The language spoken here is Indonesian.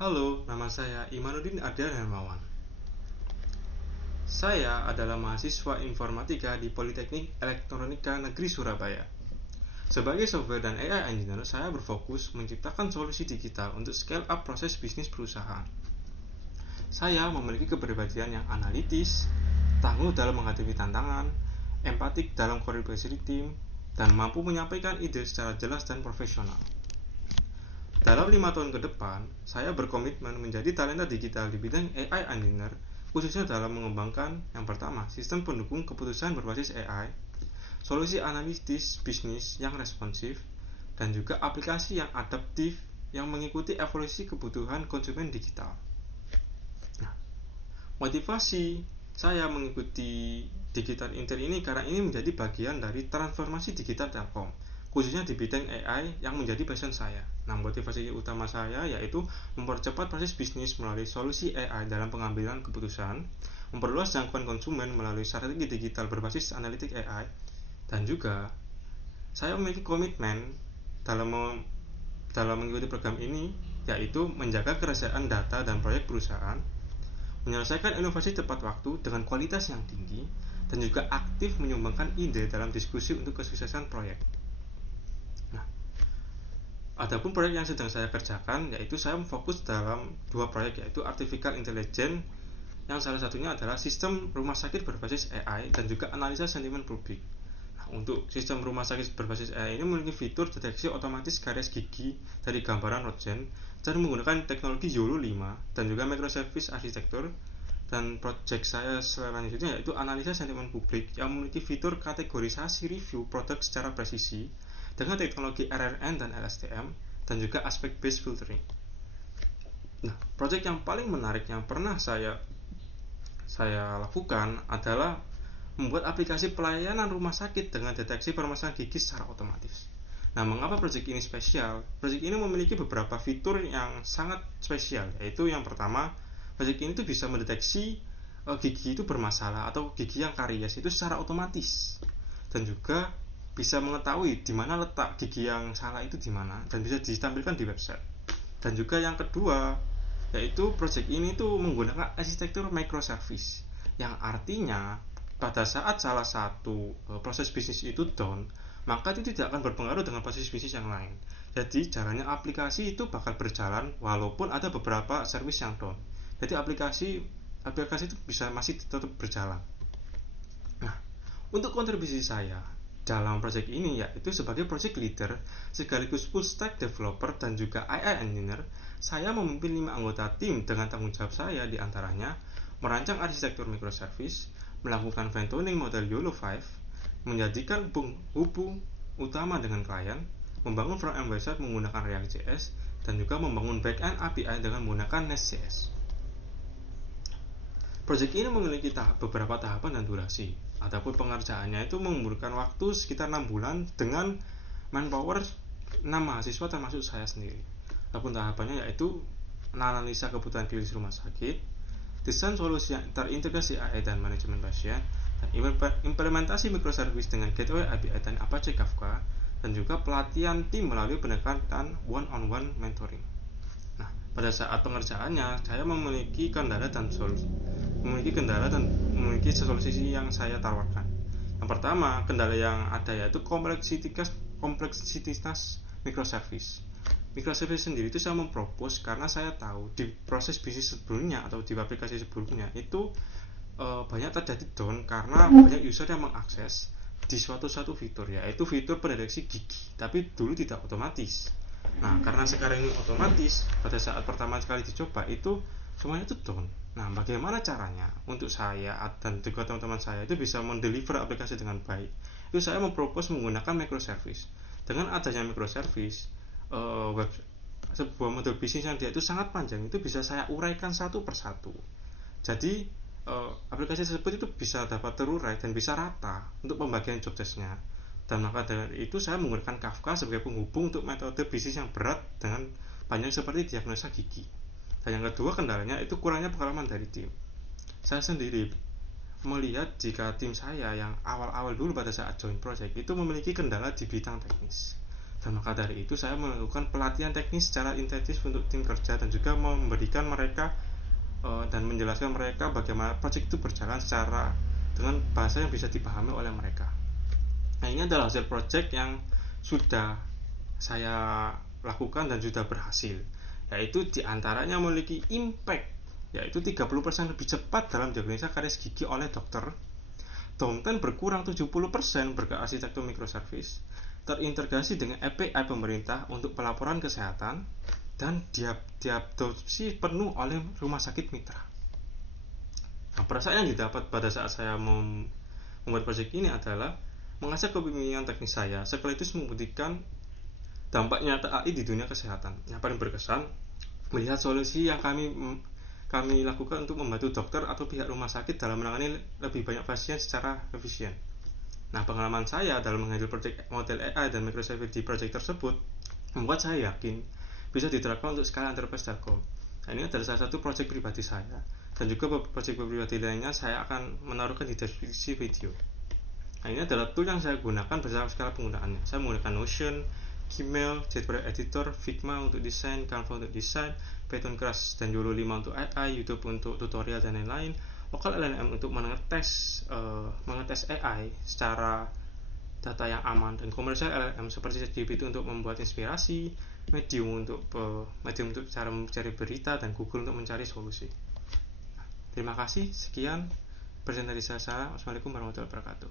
Halo, nama saya Imanuddin Ardian Hermawan. Saya adalah mahasiswa informatika di Politeknik Elektronika Negeri Surabaya. Sebagai software dan AI engineer, saya berfokus menciptakan solusi digital untuk scale up proses bisnis perusahaan. Saya memiliki kepribadian yang analitis, tangguh dalam menghadapi tantangan, empatik dalam komunikasi tim, dan mampu menyampaikan ide secara jelas dan profesional. Dalam 5 tahun ke depan, saya berkomitmen menjadi talenta digital di bidang AI engineer, khususnya dalam mengembangkan yang pertama, sistem pendukung keputusan berbasis AI, solusi analitis bisnis yang responsif, dan juga aplikasi yang adaptif yang mengikuti evolusi kebutuhan konsumen digital. Nah, motivasi saya mengikuti Digital Inter ini karena ini menjadi bagian dari transformasi digital Telkom, khususnya di bidang AI yang menjadi passion saya. Nah, motivasi utama saya yaitu mempercepat proses bisnis melalui solusi AI dalam pengambilan keputusan, memperluas jangkauan konsumen melalui strategi digital berbasis analitik AI, dan juga saya memiliki komitmen dalam mengikuti program ini, yaitu menjaga kerahasiaan data dan proyek perusahaan, menyelesaikan inovasi tepat waktu dengan kualitas yang tinggi, dan juga aktif menyumbangkan ide dalam diskusi untuk kesuksesan proyek. Nah, adapun proyek yang sedang saya kerjakan, yaitu saya fokus dalam 2 proyek, yaitu Artificial Intelligence, yang salah satunya adalah sistem rumah sakit berbasis AI dan juga analisa sentimen publik. Nah, untuk sistem rumah sakit berbasis AI ini memiliki fitur deteksi otomatis garis gigi dari gambaran röntgen dan menggunakan teknologi YOLO 5 dan juga microservice arsitektur. Dan project saya selanjutnya yaitu analisa sentimen publik yang memiliki fitur kategorisasi review produk secara presisi dengan teknologi RNN dan LSTM dan juga aspect based filtering. Nah, project yang paling menarik yang pernah saya lakukan adalah membuat aplikasi pelayanan rumah sakit dengan deteksi permasalahan gigi secara otomatis. Nah, mengapa project ini spesial? Project ini memiliki beberapa fitur yang sangat spesial, yaitu yang pertama, project ini tuh bisa mendeteksi gigi itu bermasalah atau gigi yang karies itu secara otomatis, dan juga bisa mengetahui di mana letak gigi yang salah itu di mana dan bisa ditampilkan di website. Dan juga yang kedua, yaitu project ini tuh menggunakan arsitektur microservice, yang artinya pada saat salah satu proses bisnis itu down, maka itu tidak akan berpengaruh dengan proses bisnis yang lain. Jadi jalannya aplikasi itu bakal berjalan walaupun ada beberapa service yang down. Jadi aplikasi itu bisa masih tetap berjalan. Nah, untuk kontribusi saya dalam project ini yaitu sebagai project leader sekaligus full stack developer dan juga AI engineer, saya memimpin 5 anggota tim dengan tanggung jawab saya diantaranya merancang arsitektur microservice, melakukan fine-tuning model YOLO 5, menjadikan hubung utama dengan klien, membangun front-end website menggunakan React.js, dan juga membangun back-end API dengan menggunakan Nest.js. Project ini memiliki beberapa tahapan dan durasi. Adapun pengerjaannya itu membutuhkan waktu sekitar 6 bulan dengan manpower 6 mahasiswa termasuk saya sendiri. Adapun tahapannya yaitu analisa kebutuhan klinis rumah sakit, desain solusi yang terintegrasi AI dan manajemen pasien, dan implementasi microservice dengan gateway API dan Apache Kafka, dan juga pelatihan tim melalui pendekatan one-on-one mentoring. Nah, pada saat pengerjaannya, saya memiliki kendala dan solusi yang saya tawarkan. Yang pertama, kendala yang ada yaitu kompleksitas microservice. Microservice sendiri itu saya mempropos karena saya tahu di proses bisnis sebelumnya atau di aplikasi sebelumnya itu banyak terjadi down karena banyak user yang mengakses di suatu fitur, yaitu fitur pendeteksi gigi, tapi dulu tidak otomatis. Nah, karena sekarang ini otomatis, pada saat pertama sekali dicoba itu semuanya itu down. Nah, bagaimana caranya untuk saya dan juga teman-teman saya itu bisa mendeliver aplikasi dengan baik? Itu saya mempropos menggunakan microservice. Dengan adanya microservice, sebuah model bisnis yang dia itu sangat panjang itu bisa saya uraikan satu persatu. Jadi aplikasi tersebut itu bisa dapat terurai dan bisa rata untuk pembagian job task-nya. Dan maka dari itu saya menggunakan Kafka sebagai penghubung untuk metode bisnis yang berat dengan panjang seperti diagnosa gigi. Dan yang kedua kendalanya itu kurangnya pengalaman dari tim. Saya sendiri melihat jika tim saya yang awal-awal dulu pada saat join project itu memiliki kendala di bidang teknis. Dan maka dari itu saya melakukan pelatihan teknis secara intensif untuk tim kerja dan juga memberikan mereka dan menjelaskan mereka bagaimana proyek itu berjalan secara dengan bahasa yang bisa dipahami oleh mereka. Nah, ini adalah hasil proyek yang sudah saya lakukan dan sudah berhasil, yaitu diantaranya memiliki impact, yaitu 30% lebih cepat dalam diagnosa karies gigi oleh dokter, downtime berkurang 70% berkat arsitektur microservice, terintegrasi dengan API pemerintah untuk pelaporan kesehatan, dan diadopsi penuh oleh rumah sakit mitra. Nah, perasaan yang didapat pada saat saya membuat proyek ini adalah mengasah kepemimpinan teknis saya, sekaligus membuktikan dampak nyata AI di dunia kesehatan. Yang paling berkesan, melihat solusi yang kami lakukan untuk membantu dokter atau pihak rumah sakit dalam menangani lebih banyak pasien secara efisien. Nah, pengalaman saya dalam menghandle proyek model AI dan microservice di proyek tersebut membuat saya yakin bisa diterapkan untuk skala enterprise telco. Nah, ini adalah salah satu proyek pribadi saya, dan juga proyek pribadi lainnya saya akan menaruhkan di deskripsi video. Nah, ini adalah tool yang saya gunakan berdasarkan skala penggunaannya. Saya menggunakan Notion, Gmail, JetBrains Editor, Figma untuk desain, Canva untuk desain, Python Crash dan YOLO 5 untuk AI, YouTube untuk tutorial dan lain-lain, Local LLM untuk mengetes AI secara data yang aman, dan komersial LLM seperti ChatGPT untuk membuat inspirasi, Medium untuk cara mencari berita, dan Google untuk mencari solusi. Nah, terima kasih, sekian presentasi saya. Wassalamualaikum warahmatullahi wabarakatuh.